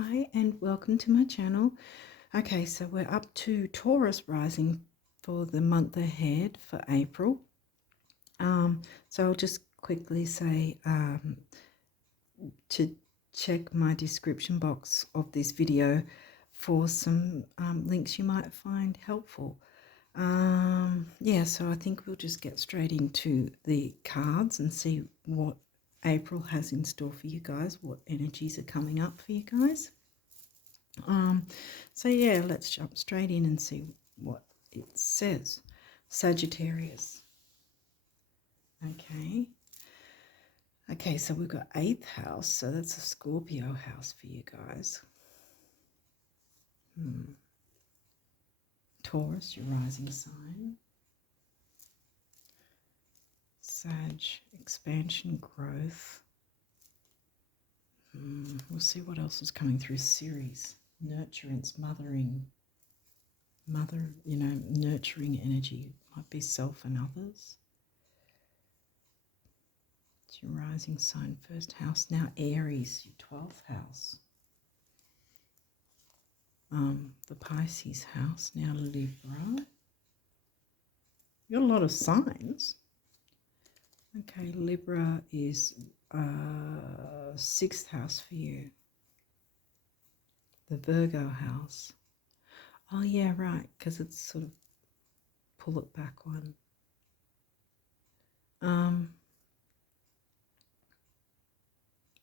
Hi and welcome to my channel. Okay, so we're up to Taurus rising for the month ahead for April. So I'll just quickly say to check my description box of this video for some links you might find helpful. Yeah, so I think we'll just get straight into the cards and see what April has in store for you guys, what energies are coming up for you guys. So yeah, let's jump straight in and see what it says. Sagittarius. Okay, so we've got 8th house, so that's a Scorpio house for you guys. Taurus, your rising sign. Sag, expansion, growth. We'll see what else is coming through. Series, nurturance, mothering, nurturing energy. Might be self and others. It's your rising sign, 1st house. Now Aries, your 12th house. The Pisces house. Now Libra. You got a lot of signs. Okay, Libra is 6th house for you. The Virgo house. Oh yeah, right, because it's sort of pull it back one.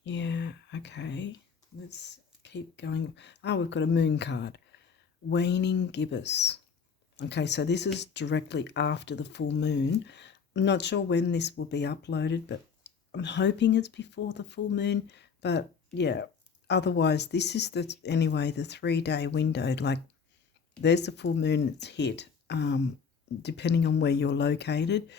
Yeah, okay. Let's keep going. Oh, we've got a moon card. Waning gibbous. Okay, so this is directly after the full moon. I'm not sure when this will be uploaded, but I'm hoping it's before the full moon. But yeah, otherwise this is the 3-day window. Like there's the full moon, it's hit. Depending on where you're located,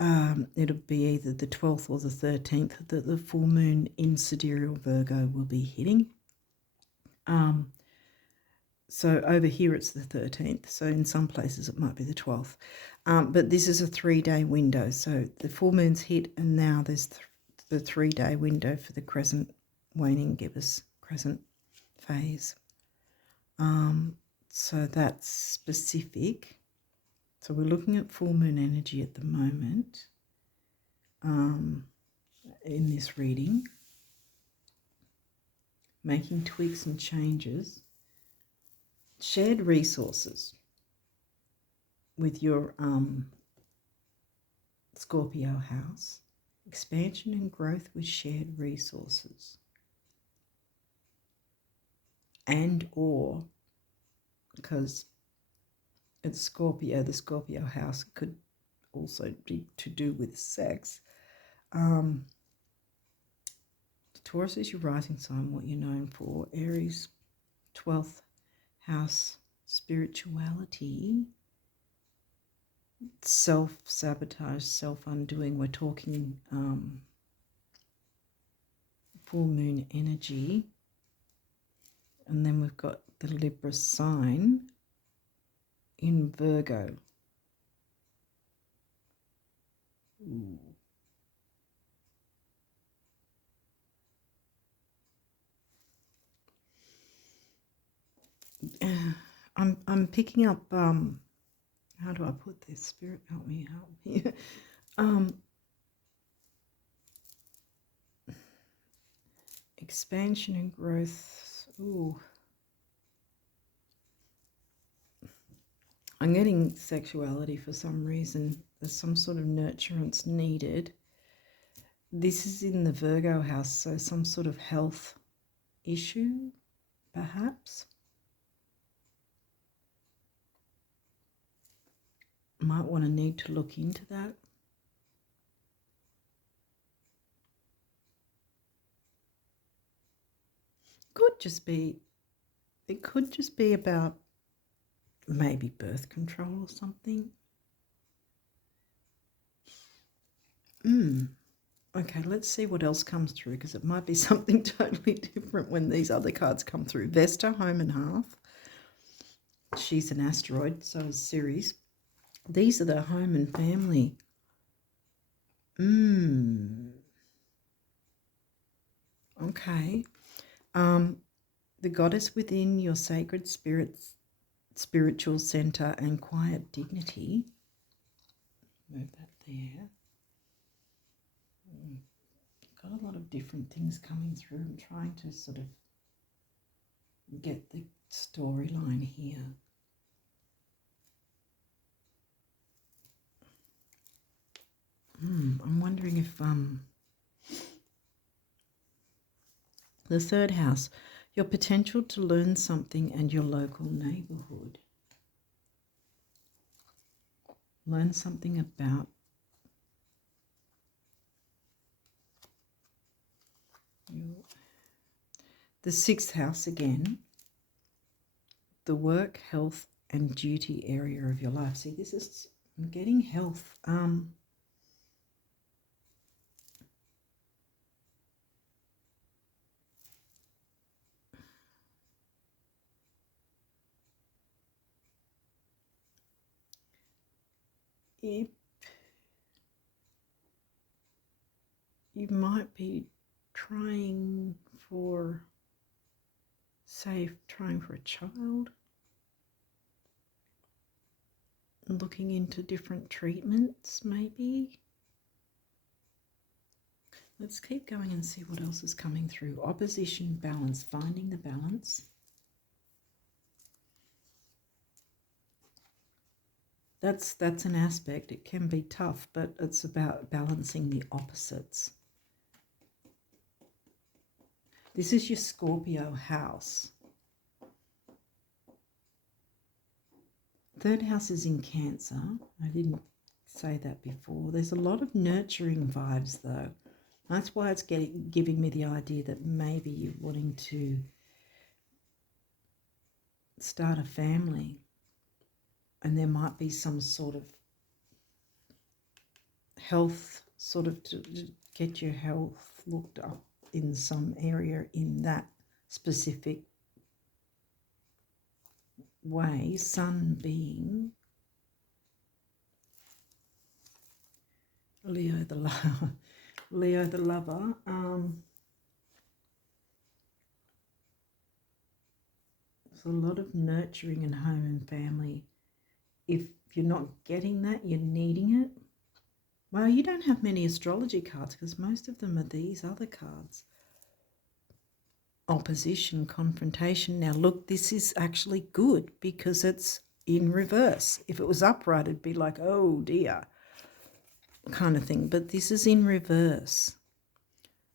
it'll be either the 12th or the 13th that the full moon in Sidereal Virgo will be hitting. So over here it's the 13th. So in some places it might be the 12th. But this is a 3-day window. So the full moon's hit and now there's the 3-day window for the crescent, waning gibbous crescent phase. So that's specific. So we're looking at full moon energy at the moment in this reading. Making tweaks and changes. Shared resources with your Scorpio house. Expansion and growth with shared resources. And or, because it's Scorpio, the Scorpio house could also be to do with sex. Taurus is your rising sign, what you're known for. Aries, 12th house, spirituality. Self-sabotage, self-undoing. We're talking full moon energy. And then we've got the Libra sign in Virgo. Ooh. I'm picking up how do I put this? Spirit help me out here. Expansion and growth. Ooh. I'm getting sexuality for some reason. There's some sort of nurturance needed. This is in the Virgo house, so some sort of health issue, perhaps. Might want to need to look into that. It could just be about maybe birth control or something. Okay, let's see what else comes through, because it might be something totally different when these other cards come through. Vesta, home and hearth. She's an asteroid, so is Ceres. These are the home and family. Okay. The goddess within your sacred spiritual center and quiet dignity. Move that there. Got a lot of different things coming through. I'm trying to sort of get the storyline here. I'm wondering if the third house, your potential to learn something and your local neighborhood. Learn something about the sixth house again, the work, health, and duty area of your life. See, this is, I'm getting health. If you might be trying for, say, trying for a child, looking into different treatments, maybe. Let's keep going and see what else is coming through. Opposition, balance, finding the balance. That's an aspect. It can be tough, but it's about balancing the opposites. This is your Scorpio house. Third house is in Cancer. I didn't say that before. There's a lot of nurturing vibes though. That's why it's giving me the idea that maybe you're wanting to start a family. And there might be some sort of health, sort of to get your health looked up in some area in that specific way. Sun being Leo the lover. Leo the lover. There's a lot of nurturing in home and family. If you're not getting that, you're needing it. Well, you don't have many astrology cards because most of them are these other cards. Opposition, confrontation. Now, look, this is actually good because it's in reverse. If it was upright, it'd be like, oh dear, kind of thing. But this is in reverse.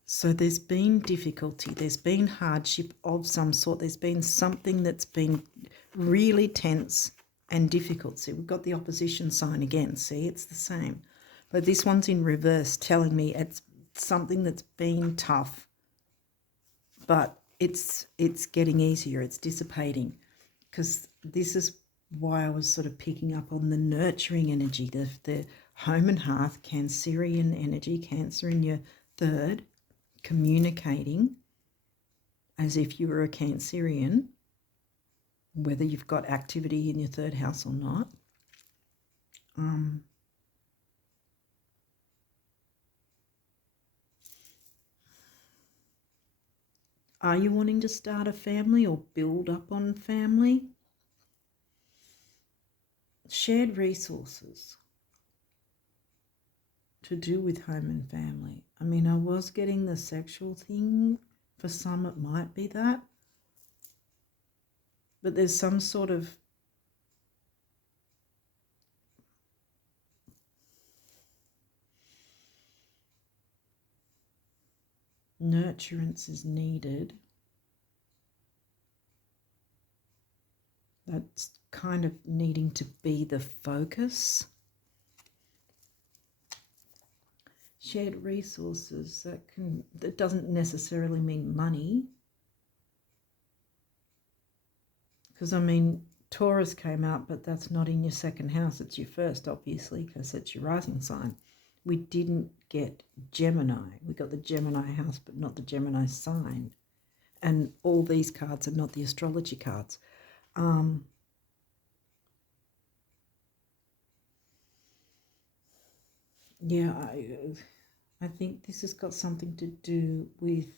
So there's been difficulty. There's been hardship of some sort. There's been something that's been really tense and difficult. See, we've got the opposition sign again. See, it's the same. But this one's in reverse, telling me it's something that's been tough, but it's getting easier. It's dissipating, because this is why I was sort of picking up on the nurturing energy, the home and hearth, Cancerian energy, Cancer in your third, communicating as if you were a Cancerian, whether you've got activity in your third house or not. Are you wanting to start a family or build up on family? Shared resources to do with home and family. I mean, I was getting the sexual thing. For some, it might be that. But there's some sort of nurturance is needed. That's kind of needing to be the focus. Shared resources, that doesn't necessarily mean money. Because, I mean, Taurus came out, but that's not in your second house. It's your first, obviously, because it's your rising sign. We didn't get Gemini. We got the Gemini house, but not the Gemini sign. And all these cards are not the astrology cards. Yeah, I think this has got something to do with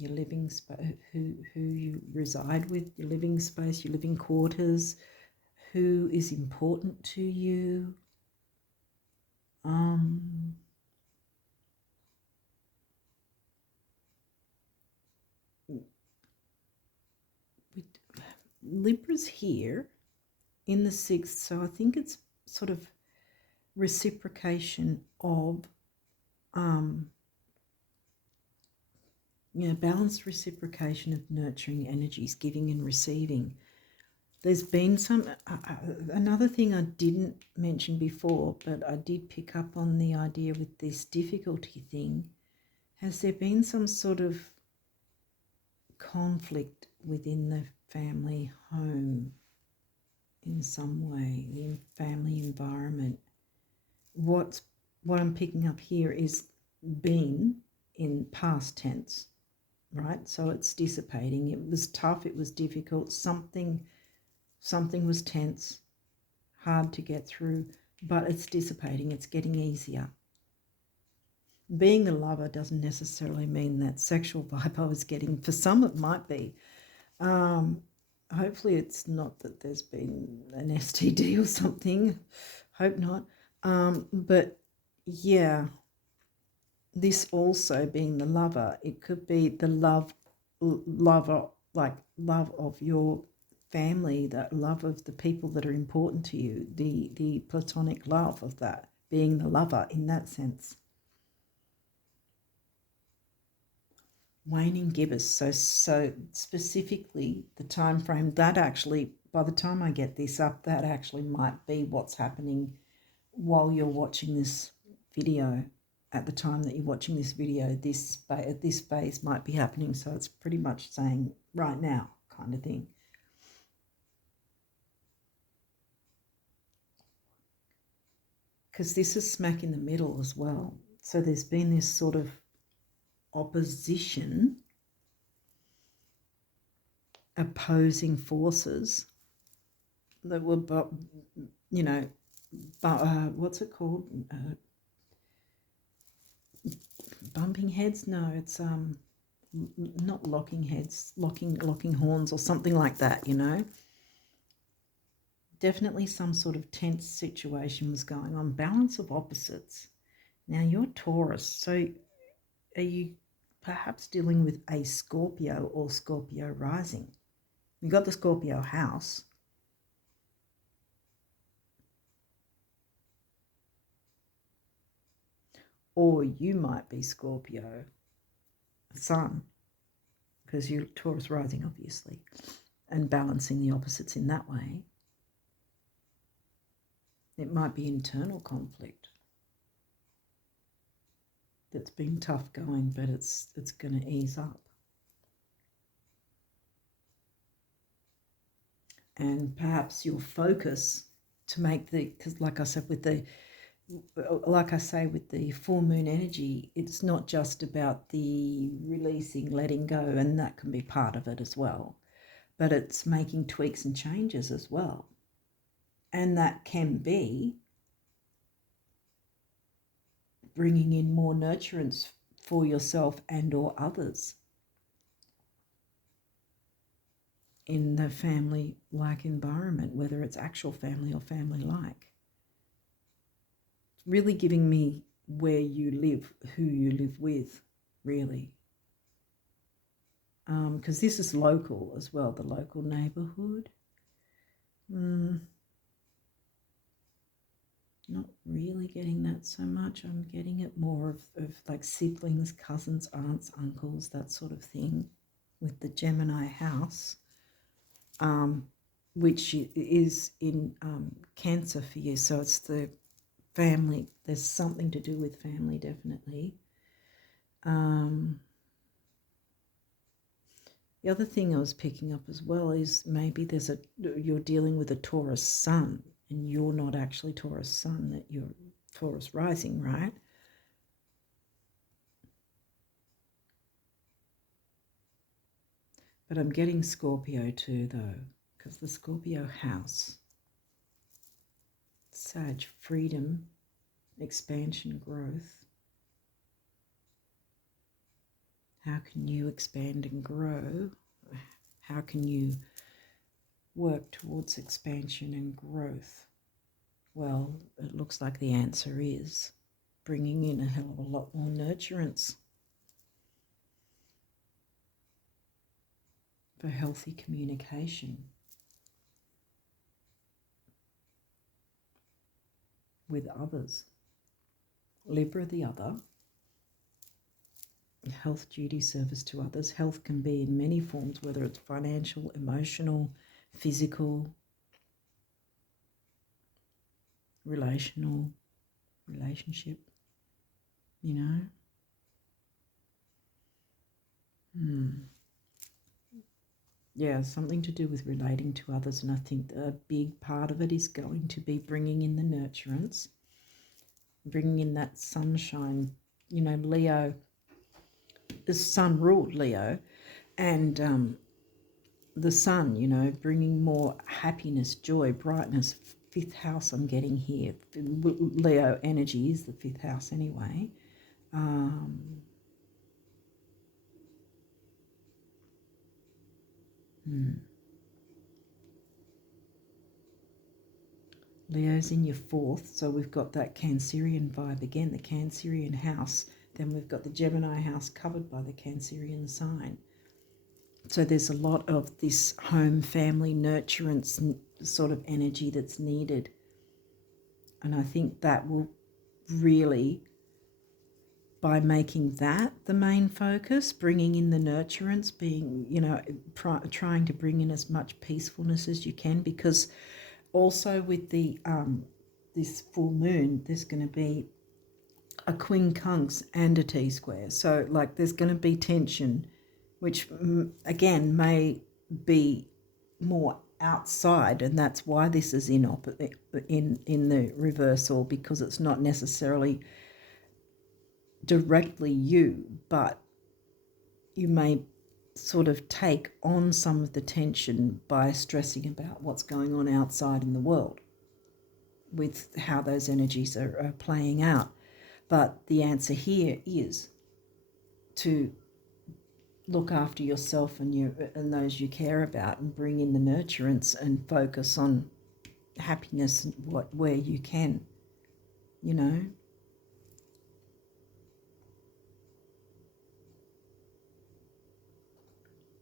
your living space, who you reside with, your living space, your living quarters, who is important to you. Libra's here in the 6th, so I think it's sort of reciprocation of balanced reciprocation of nurturing energies, giving and receiving. There's been some another thing I didn't mention before, but I did pick up on the idea with this difficulty thing. Has there been some sort of conflict within the family home in some way, the family environment? What I'm picking up here is been in past tense, right? So it's dissipating. It was tough, it was difficult, something was tense, hard to get through, but it's dissipating, it's getting easier. Being the lover doesn't necessarily mean that sexual vibe I was getting. For some it might be. Hopefully it's not that there's been an STD or something. Hope not. But yeah, this also being the lover, it could be the lover, like love of your family, that love of the people that are important to you, the platonic love of that, being the lover in that sense. Waning gibbous. So specifically the time frame, that actually, by the time I get this up, that actually might be what's happening while you're watching this video. At the time that you're watching this video, this phase might be happening. So it's pretty much saying right now kind of thing. Because this is smack in the middle as well. So there's been this sort of opposition, opposing forces that were, what's it called? Bumping heads? No, it's not locking heads, locking horns or something like that, Definitely some sort of tense situation was going on. Balance of opposites. Now you're Taurus, so are you perhaps dealing with a Scorpio or Scorpio rising? You got the Scorpio house. Or you might be Scorpio sun, because you're Taurus rising, obviously, and balancing the opposites in that way. It might be internal conflict that's been tough going, but it's going to ease up. And perhaps your focus to make because like I said, with the full moon energy, it's not just about the releasing, letting go, and that can be part of it as well, but it's making tweaks and changes as well. And that can be bringing in more nurturance for yourself and or others in the family-like environment, whether it's actual family or family-like. It's really giving me where you live, who you live with, really. Because this is local as well, the local neighbourhood. Not really getting that so much. I'm getting it more of like siblings, cousins, aunts, uncles, that sort of thing with the Gemini house, which is in Cancer for you. So it's the family. There's something to do with family, definitely. The other thing I was picking up as well is maybe you're dealing with a Taurus sun, and you're not actually Taurus sun, that you're Taurus rising, right? But I'm getting Scorpio too, though, because the Scorpio house, Sag, freedom, expansion, growth. How can you expand and grow? How can you work towards expansion and growth? Well, it looks like the answer is bringing in a hell of a lot more nurturance for healthy communication with others. Libra, the other. Health, duty, service to others. Health can be in many forms, whether it's financial, emotional, physical, relational, relationship, you know. Yeah, something to do with relating to others, and I think a big part of it is going to be bringing in the nurturance, bringing in that sunshine. You know, Leo, the sun ruled Leo, and the sun, you know, bringing more happiness, joy, brightness. Fifth house I'm getting here. Leo energy is the fifth house anyway. Leo's in your fourth, so we've got that Cancerian vibe again, the Cancerian house. Then we've got the Gemini house covered by the Cancerian sign. So there's a lot of this home, family, nurturance sort of energy that's needed. And I think that will really, by making that the main focus, bringing in the nurturance, being, you know, trying to bring in as much peacefulness as you can, because also with the this full moon, there's going to be a quincunx and a T-square. So, like, there's going to be tension, which, again, may be more outside, and that's why this is in the reversal, because it's not necessarily directly you, but you may sort of take on some of the tension by stressing about what's going on outside in the world with how those energies are playing out. But the answer here is to look after yourself and those you care about, and bring in the nurturance and focus on happiness where you can, you know.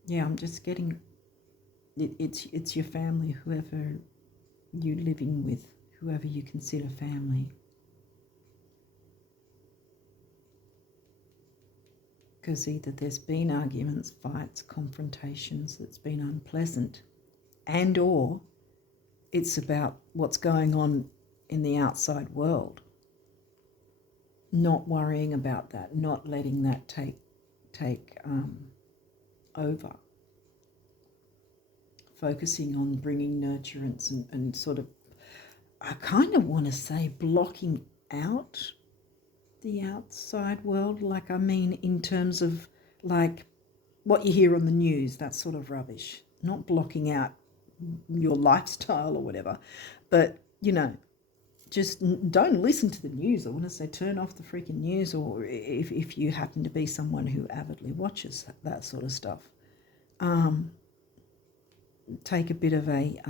Yeah, I'm just getting it's your family, whoever you're living with, whoever you consider family. Because either there's been arguments, fights, confrontations that's been unpleasant, and or it's about what's going on in the outside world. Not worrying about that, not letting that take over. Focusing on bringing nurturance and sort of, I kind of want to say, blocking out the outside world. Like, I mean, in terms of like what you hear on the news, that sort of rubbish. Not blocking out your lifestyle or whatever, but, you know, just don't listen to the news. I want to say turn off the freaking news, or if you happen to be someone who avidly watches that sort of stuff, take a bit of a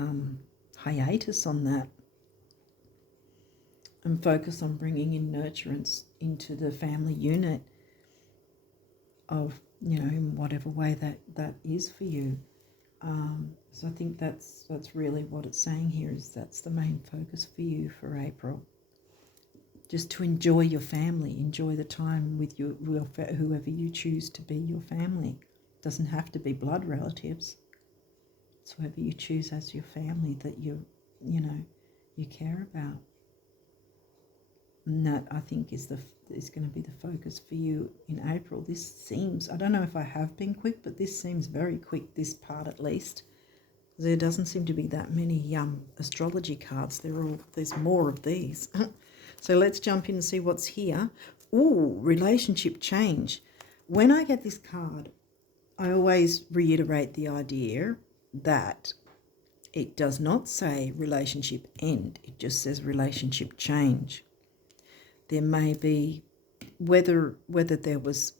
hiatus on that and focus on bringing in nurturance into the family unit of, you know, in whatever way that is for you. So I think that's really what it's saying here, is that's the main focus for you for April. Just to enjoy your family, enjoy the time with whoever you choose to be your family. It doesn't have to be blood relatives. It's whoever you choose as your family that you care about. And that, I think, is going to be the focus for you in April. This seems, I don't know if I have been quick, but this seems very quick, this part at least. There doesn't seem to be that many astrology cards. There's more of these. So let's jump in and see what's here. Ooh, relationship change. When I get this card, I always reiterate the idea that it does not say relationship end. It just says relationship change. There may be, whether there was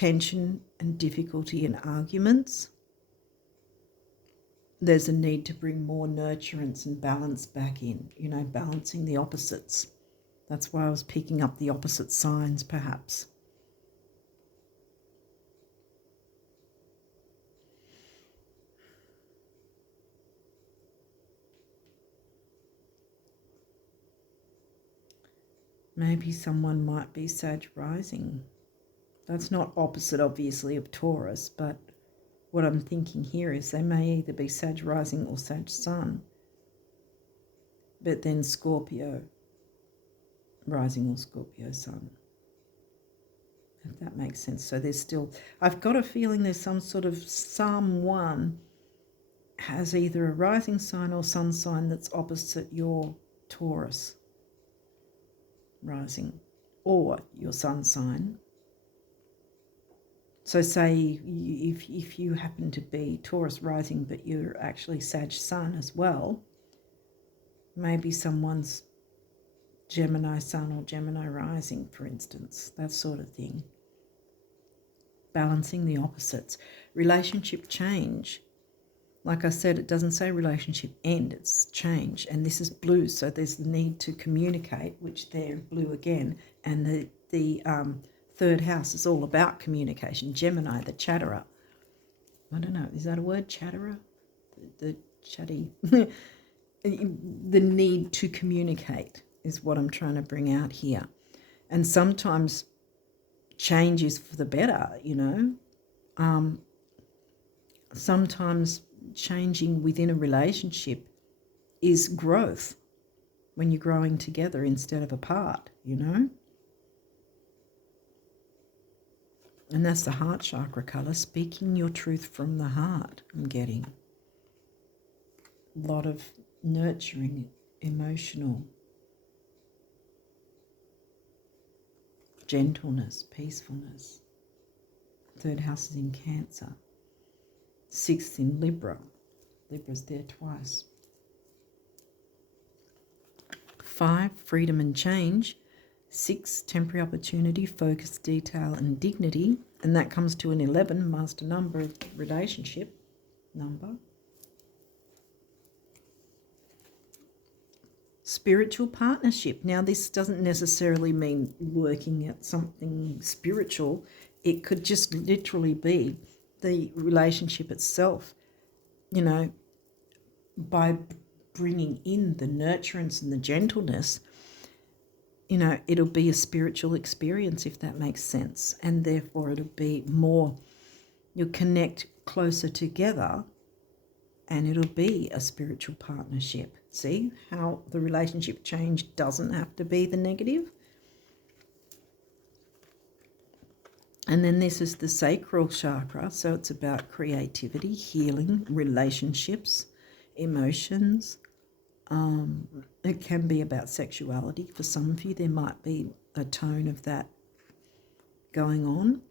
tension and difficulty in arguments. There's a need to bring more nurturance and balance back in, you know, balancing the opposites. That's why I was picking up the opposite signs, perhaps. Maybe someone might be Sag rising. That's not opposite, obviously, of Taurus, but what I'm thinking here is they may either be Sag rising or Sag sun, but then Scorpio rising or Scorpio sun, if that makes sense. So there's still, I've got a feeling there's some sort of someone has either a rising sign or sun sign that's opposite your Taurus rising or your sun sign. So say if you happen to be Taurus rising but you're actually Sag sun as well, maybe someone's Gemini sun or Gemini rising, for instance, that sort of thing. Balancing the opposites. Relationship change. Like I said, it doesn't say relationship end, it's change. And this is blue, so there's the need to communicate, which they're blue again. And the third house is all about communication. Gemini, the chatterer. I don't know, is that a word, chatterer? The chatty. The need to communicate is what I'm trying to bring out here. And sometimes change is for the better, you know. Sometimes changing within a relationship is growth when you're growing together instead of apart, you know. And that's the heart chakra colour, speaking your truth from the heart. I'm getting a lot of nurturing, emotional, gentleness, peacefulness. Third house is in Cancer. Sixth in Libra. Libra's there twice. 5, freedom and change. 6, temporary opportunity, focus, detail and dignity. And that comes to an 11, master number of relationship number. Spiritual partnership. Now, this doesn't necessarily mean working at something spiritual. It could just literally be the relationship itself, you know, by bringing in the nurturance and the gentleness, you know, it'll be a spiritual experience, if that makes sense. And therefore it'll be more, you'll connect closer together and it'll be a spiritual partnership. See how the relationship change doesn't have to be the negative? And then this is the sacral chakra, so it's about creativity, healing, relationships, emotions. It can be about sexuality. For some of you, there might be a tone of that going on.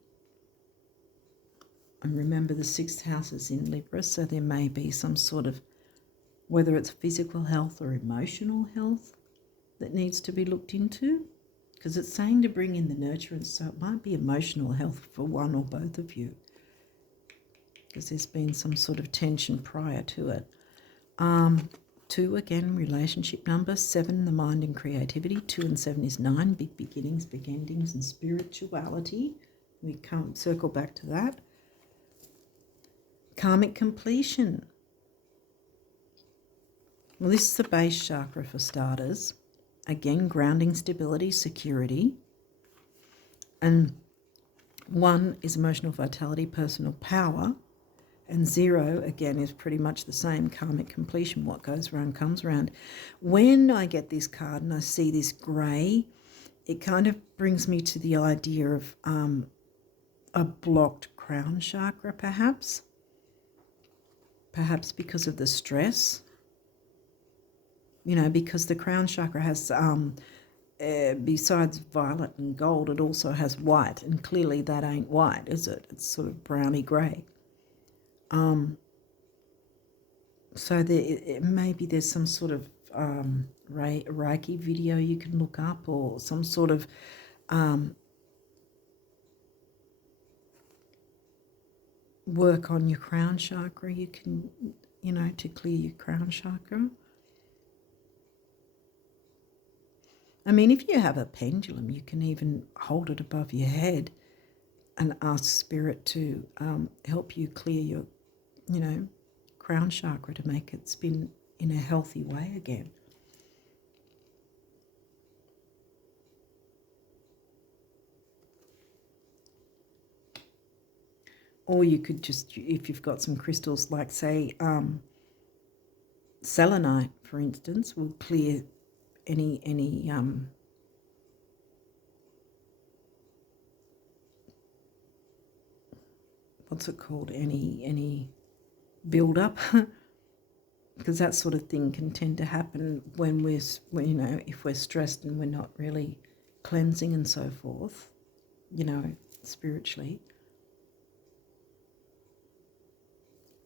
And remember, the 6th house is in Libra, so there may be some sort of, whether it's physical health or emotional health, that needs to be looked into. Because it's saying to bring in the nurturance, so it might be emotional health for one or both of you. Because there's been some sort of tension prior to it. 2, again, relationship number. 7, the mind and creativity. 2 and 7 is 9, big beginnings, big endings, and spirituality. We can't circle back to that. Karmic completion. Well, this is the base chakra for starters. Again, grounding, stability, security. And 1 is emotional vitality, personal power. And 0, again, is pretty much the same, karmic completion. What goes around comes around. When I get this card and I see this grey, it kind of brings me to the idea of a blocked crown chakra, perhaps. Perhaps because of the stress. You know, because the crown chakra has, besides violet and gold, it also has white. And clearly that ain't white, is it? It's sort of browny grey. So maybe there's some sort of Reiki video you can look up, or some sort of work on your crown chakra. You can, to clear your crown chakra. I mean, if you have a pendulum, you can even hold it above your head and ask Spirit to help you clear your, crown chakra to make it spin in a healthy way again. Or you could just, if you've got some crystals like, say, selenite, for instance, will clear any what's it called? Any build-up, because that sort of thing can tend to happen when if we're stressed and we're not really cleansing and so forth, spiritually.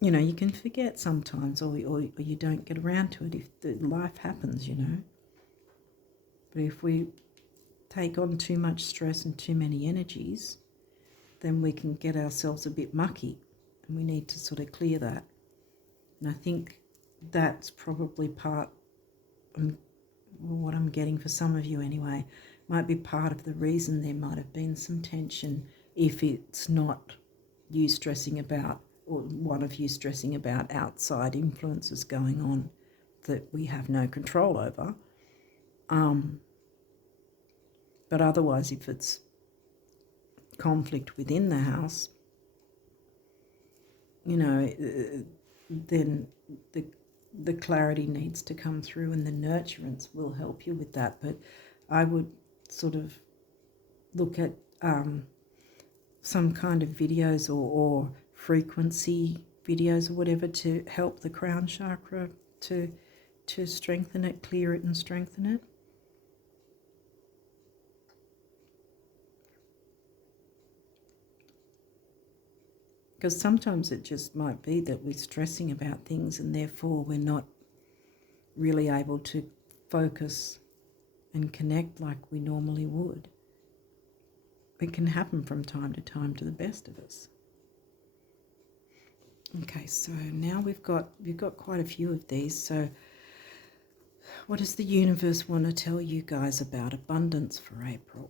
You can forget sometimes, or you don't get around to it if the life happens, But if we take on too much stress and too many energies, then we can get ourselves a bit mucky, and we need to sort of clear that. And I think that's probably part, what I'm getting for some of you anyway, might be part of the reason there might have been some tension if it's not you stressing about, or one of you stressing about outside influences going on that we have no control over. But otherwise, if it's conflict within the house, then the clarity needs to come through, and the nurturance will help you with that. But I would sort of look at some kind of videos or frequency videos or whatever to help the crown chakra to strengthen it, clear it and strengthen it. Because sometimes it just might be that we're stressing about things and therefore we're not really able to focus and connect like we normally would. It can happen from time to time to the best of us. Okay, so now we've got quite a few of these. So what does the universe want to tell you guys about abundance for April?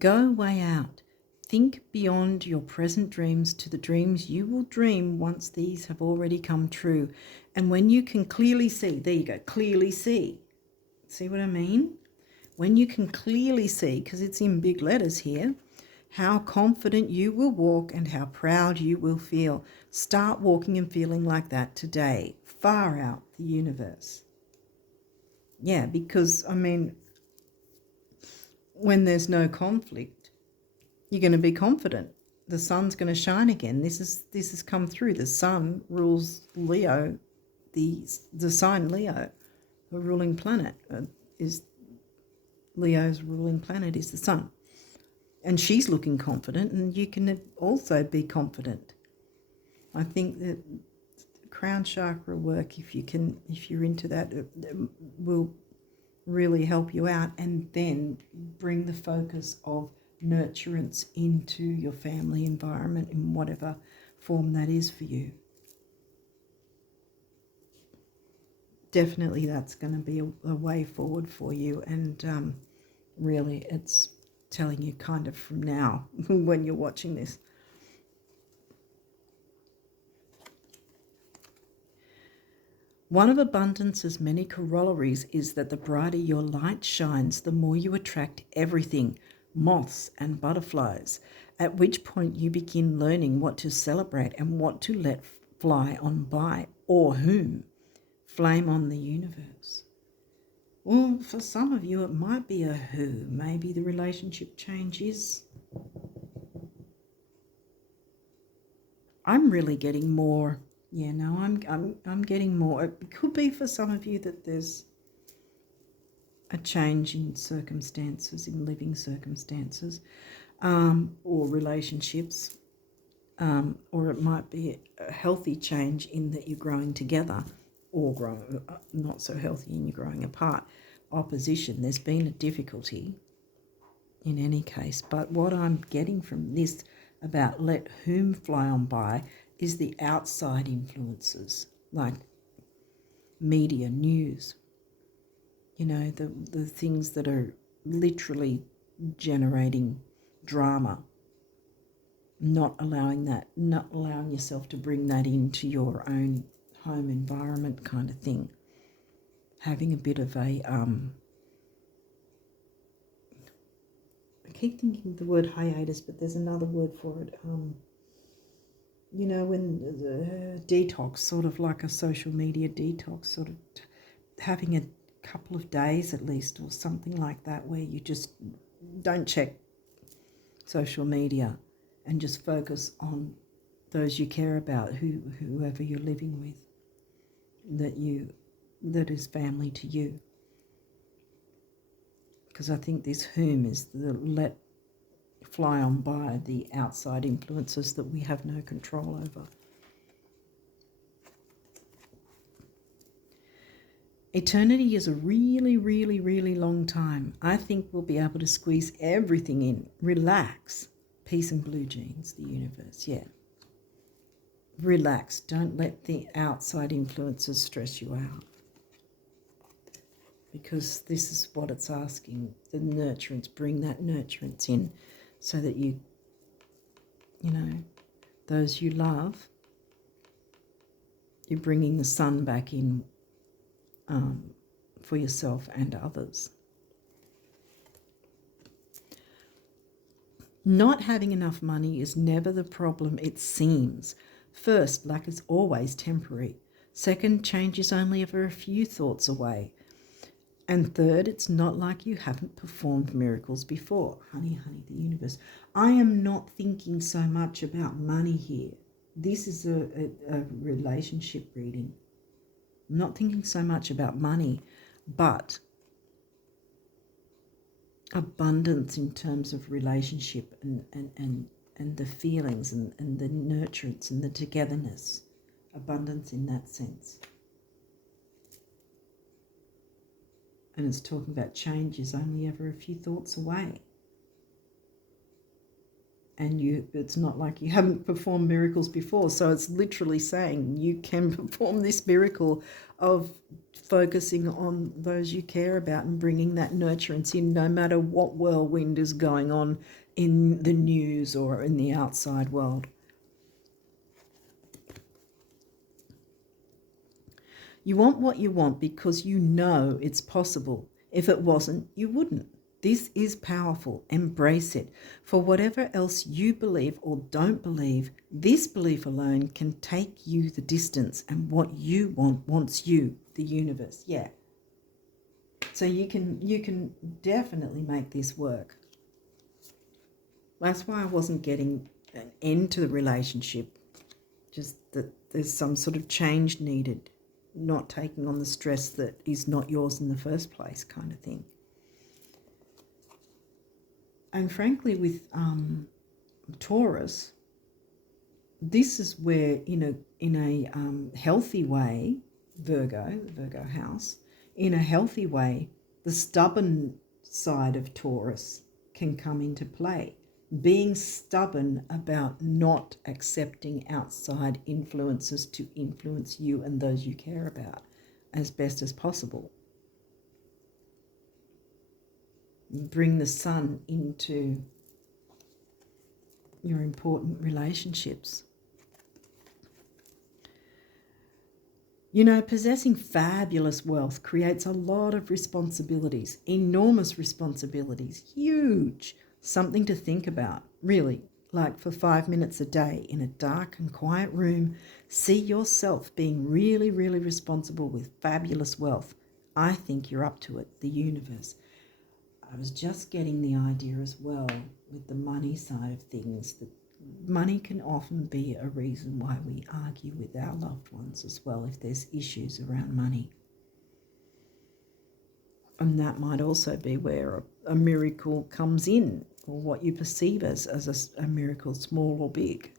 Go way out. Think beyond your present dreams to the dreams you will dream once these have already come true. And when you can clearly see, there you go, clearly see. See what I mean? When you can clearly see, because it's in big letters here, how confident you will walk and how proud you will feel. Start walking and feeling like that today. Far out, the universe. Yeah, because, I mean, when there's no conflict, you're going to be confident. The sun's going to shine again. This has come through. The sun rules Leo, the sign Leo, the ruling planet is Leo's ruling planet is the sun. And she's looking confident, and you can also be confident. I think that crown chakra work, if you're into that, will really help you out, and then bring the focus of nurturance into your family environment in whatever form that is for you. Definitely that's going to be a way forward for you, and really it's telling you kind of from now when you're watching this. One of abundance's many corollaries is that the brighter your light shines, the more you attract everything, moths and butterflies, at which point you begin learning what to celebrate and what to let fly on by, or whom. Flame on the universe. Well, for some of you, it might be a who. Maybe the relationship changes. I'm really getting more. Yeah, no, I'm getting more. It could be for some of you that there's a change in circumstances, in living circumstances, or relationships, or it might be a healthy change in that you're growing together, or growing not so healthy and you're growing apart. Opposition. There's been a difficulty. in any case. But what I'm getting from this about let whom fly on by is the outside influences, like media, news, the things that are literally generating drama, not allowing yourself to bring that into your own home environment kind of thing. Having a bit of a, I keep thinking of the word hiatus, but there's another word for it. When the detox, sort of like a social media detox, sort of having a couple of days at least or something like that where you just don't check social media and just focus on those you care about, whoever you're living with, that is family to you. Because I think this whom is the let fly on by the outside influences that we have no control over. Eternity is a really, really, really long time. I think we'll be able to squeeze everything in. Relax. Peace and blue jeans, the universe, yeah. Relax. Don't let the outside influences stress you out. Because this is what it's asking, the nurturance. Bring that nurturance in so that you those you love, you're bringing the sun back in for yourself and others. Not having enough money is never the problem, it seems. First, lack is always temporary. Second, change is only ever a few thoughts away. And third, it's not like you haven't performed miracles before. Honey, the universe. I am not thinking so much about money here. This is a relationship reading. I'm not thinking so much about money, but abundance in terms of relationship and the feelings and the nurturance and the togetherness. Abundance in that sense. And it's talking about change is only ever a few thoughts away. And it's not like you haven't performed miracles before. So it's literally saying you can perform this miracle of focusing on those you care about and bringing that nurturance in no matter what whirlwind is going on in the news or in the outside world. You want what you want because you know it's possible. If it wasn't, you wouldn't. This is powerful. Embrace it. For whatever else you believe or don't believe, this belief alone can take you the distance, and what you want wants you, the universe. Yeah. So you can definitely make this work. That's why I wasn't getting an end to the relationship. Just that there's some sort of change needed. Not taking on the stress that is not yours in the first place, kind of thing. And frankly, with Taurus, this is where, in a healthy way, the Virgo house, in a healthy way, the stubborn side of Taurus can come into play. Being stubborn about not accepting outside influences to influence you and those you care about as best as possible. Bring the sun into your important relationships. Possessing fabulous wealth creates a lot of responsibilities, enormous responsibilities, huge. Something to think about, really, like for 5 minutes a day in a dark and quiet room, see yourself being really, really responsible with fabulous wealth. I think you're up to it, the universe. I was just getting the idea as well with the money side of things, that money can often be a reason why we argue with our loved ones as well if there's issues around money. And that might also be where a miracle comes in, or what you perceive as a miracle, small or big,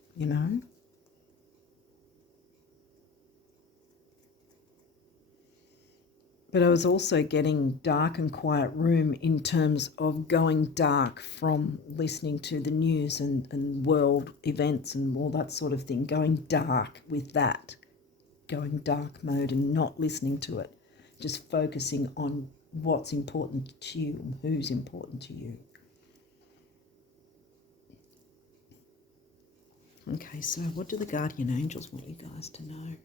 But I was also getting dark and quiet room in terms of going dark from listening to the news and world events and all that sort of thing, going dark with that, going dark mode and not listening to it, just focusing on what's important to you and who's important to you. Okay, so what do the guardian angels want you guys to know?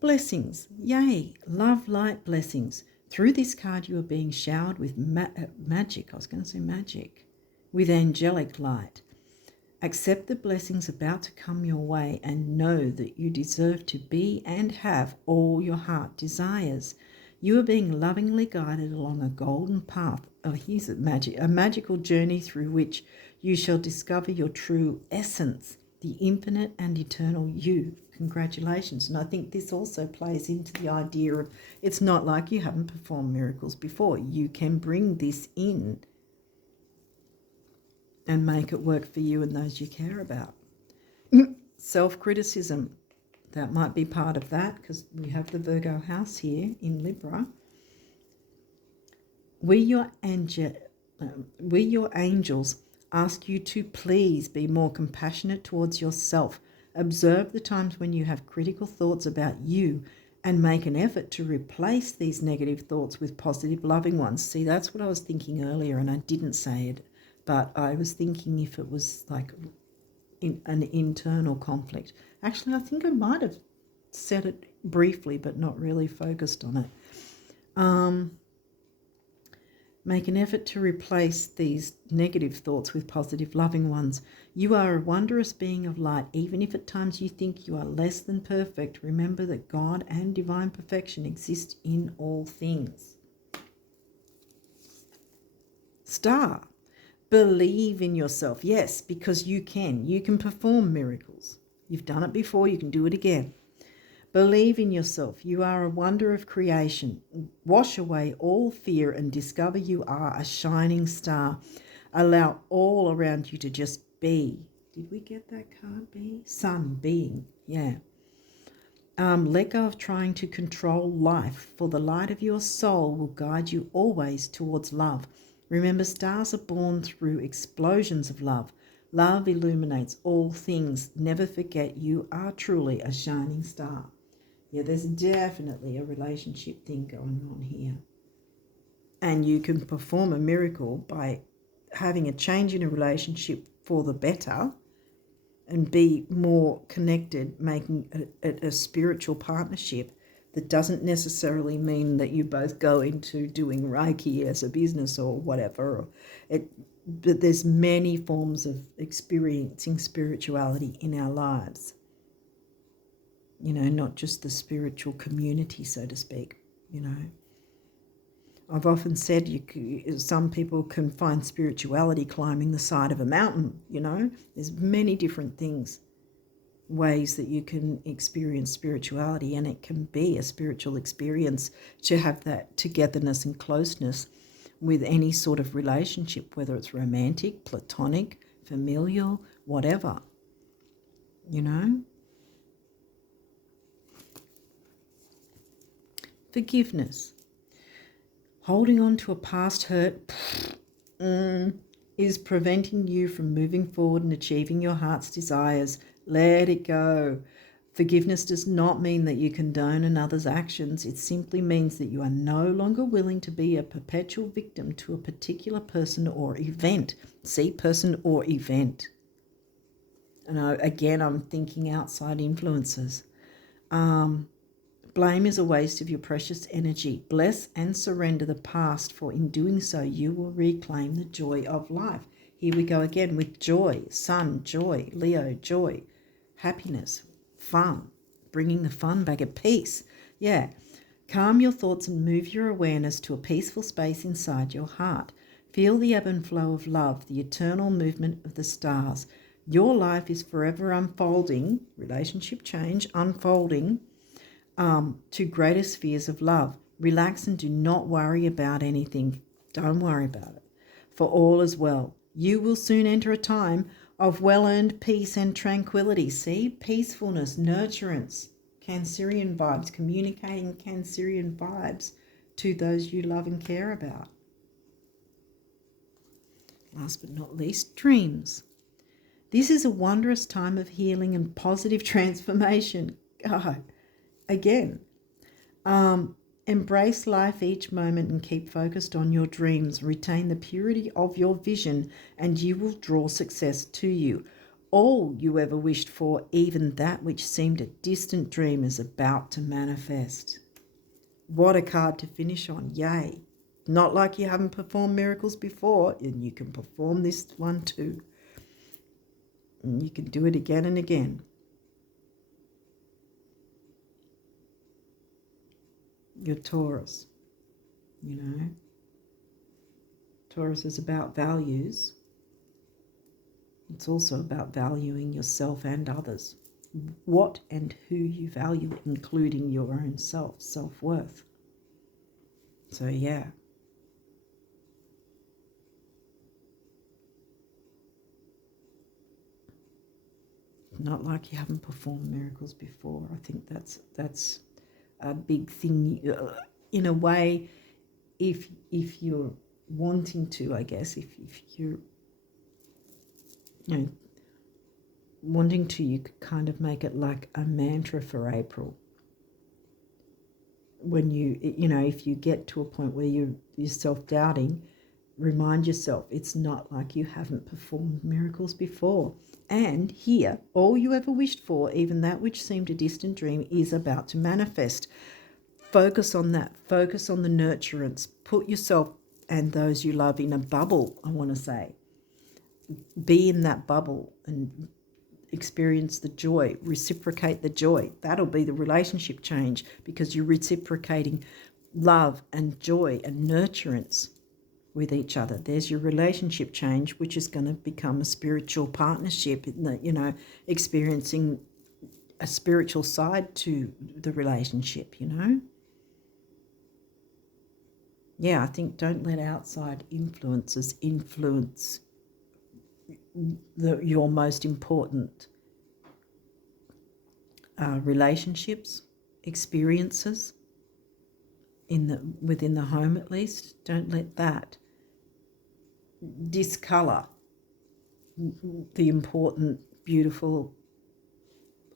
Blessings. Yay. Love, light, blessings. Through this card, you are being showered with magic. I was going to say magic. With angelic light. Accept the blessings about to come your way and know that you deserve to be and have all your heart desires. You are being lovingly guided along a golden path. Oh, here's a magical journey through which you shall discover your true essence, the infinite and eternal you. Congratulations. And I think this also plays into the idea of it's not like you haven't performed miracles before. You can bring this in and make it work for you and those you care about. Self-criticism, that might be part of that because we have the Virgo house here in Libra. We, your angels, ask you to please be more compassionate towards yourself. Observe the times when you have critical thoughts about you and make an effort to replace these negative thoughts with positive, loving ones. See, that's what I was thinking earlier, and I didn't say it, but I was thinking if it was like an internal conflict. Actually, I think I might have said it briefly, but not really focused on it. Make an effort to replace these negative thoughts with positive, loving ones. You are a wondrous being of light. Even if at times you think you are less than perfect, remember that God and divine perfection exist in all things. Star. Believe in yourself. Yes, because you can. You can perform miracles. You've done it before. You can do it again. Believe in yourself. You are a wonder of creation. Wash away all fear and discover you are a shining star. Allow all around you to just be. Did we get that card? Be? Sun, being. Yeah. Let go of trying to control life, for the light of your soul will guide you always towards love. Remember, stars are born through explosions of love. Love illuminates all things. Never forget you are truly a shining star. Yeah, there's definitely a relationship thing going on here. And you can perform a miracle by having a change in a relationship for the better and be more connected, making it a spiritual partnership. That doesn't necessarily mean that you both go into doing Reiki as a business or whatever. But there's many forms of experiencing spirituality in our lives. You know, not just the spiritual community, so to speak, you know. I've often said some people can find spirituality climbing the side of a mountain, you know. There's many different ways that you can experience spirituality, and it can be a spiritual experience to have that togetherness and closeness with any sort of relationship, whether it's romantic, platonic, familial, whatever, you know. Forgiveness. Holding on to a past hurt is preventing you from moving forward and achieving your heart's desires. Let it go. Forgiveness does not mean that you condone another's actions. It simply means that you are no longer willing to be a perpetual victim to a particular person or event. See, person or event. And again, I'm thinking outside influences. Blame is a waste of your precious energy. Bless and surrender the past, for in doing so, you will reclaim the joy of life. Here we go again with joy. Sun, joy. Leo, joy. Happiness, fun. Bringing the fun back at peace. Yeah. Calm your thoughts and move your awareness to a peaceful space inside your heart. Feel the ebb and flow of love, the eternal movement of the stars. Your life is forever unfolding, relationship change, unfolding, to greater spheres of love. Relax and do not worry about anything. Don't worry about it. For all is well. You will soon enter a time of well-earned peace and tranquility. See? Peacefulness, nurturance, Cancerian vibes, communicating Cancerian vibes to those you love and care about. Last but not least, dreams. This is a wondrous time of healing and positive transformation. God, again, embrace life each moment and keep focused on your dreams. Retain the purity of your vision and you will draw success to you. All you ever wished for, even that which seemed a distant dream, is about to manifest. What a card to finish on. Yay. Not like you haven't performed miracles before, and you can perform this one too. And you can do it again and again. Your Taurus, you know. Taurus is about values. It's also about valuing yourself and others. What and who you value, including your own self-worth. So yeah. Not like you haven't performed miracles before. I think that's a big thing. In a way, if you're wanting to, I guess, if you're wanting to, you could kind of make it like a mantra for April. When if you get to a point where you're self-doubting, remind yourself it's not like you haven't performed miracles before. And here, all you ever wished for, even that which seemed a distant dream, is about to manifest. Focus on that. Focus on the nurturance. Put yourself and those you love in a bubble, I want to say. Be in that bubble and experience the joy. Reciprocate the joy. That'll be the relationship change, because you're reciprocating love and joy and nurturance with each other. There's your relationship change, which is going to become a spiritual partnership, experiencing a spiritual side to the relationship, Yeah, I think don't let outside influences influence your most important relationships, experiences within the home at least. Don't let that discolour the important, beautiful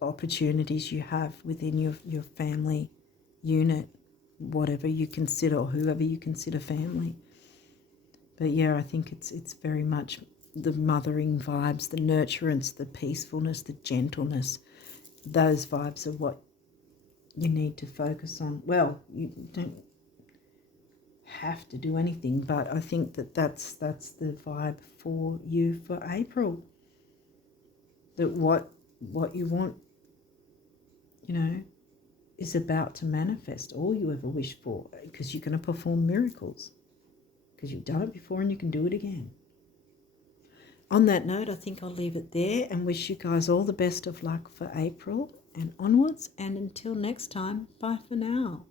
opportunities you have within your family unit, whatever you consider, or whoever you consider family. But yeah, I think it's very much the mothering vibes, the nurturance, the peacefulness, the gentleness. Those vibes are what you need to focus on. Well, you don't have to do anything, but I think that's the vibe for you for April. That what you want, is about to manifest. All you ever wish for, because you're going to perform miracles, because you've done it before and you can do it again. On that note, I think I'll leave it there and wish you guys all the best of luck for April and onwards. And until next time, bye for now.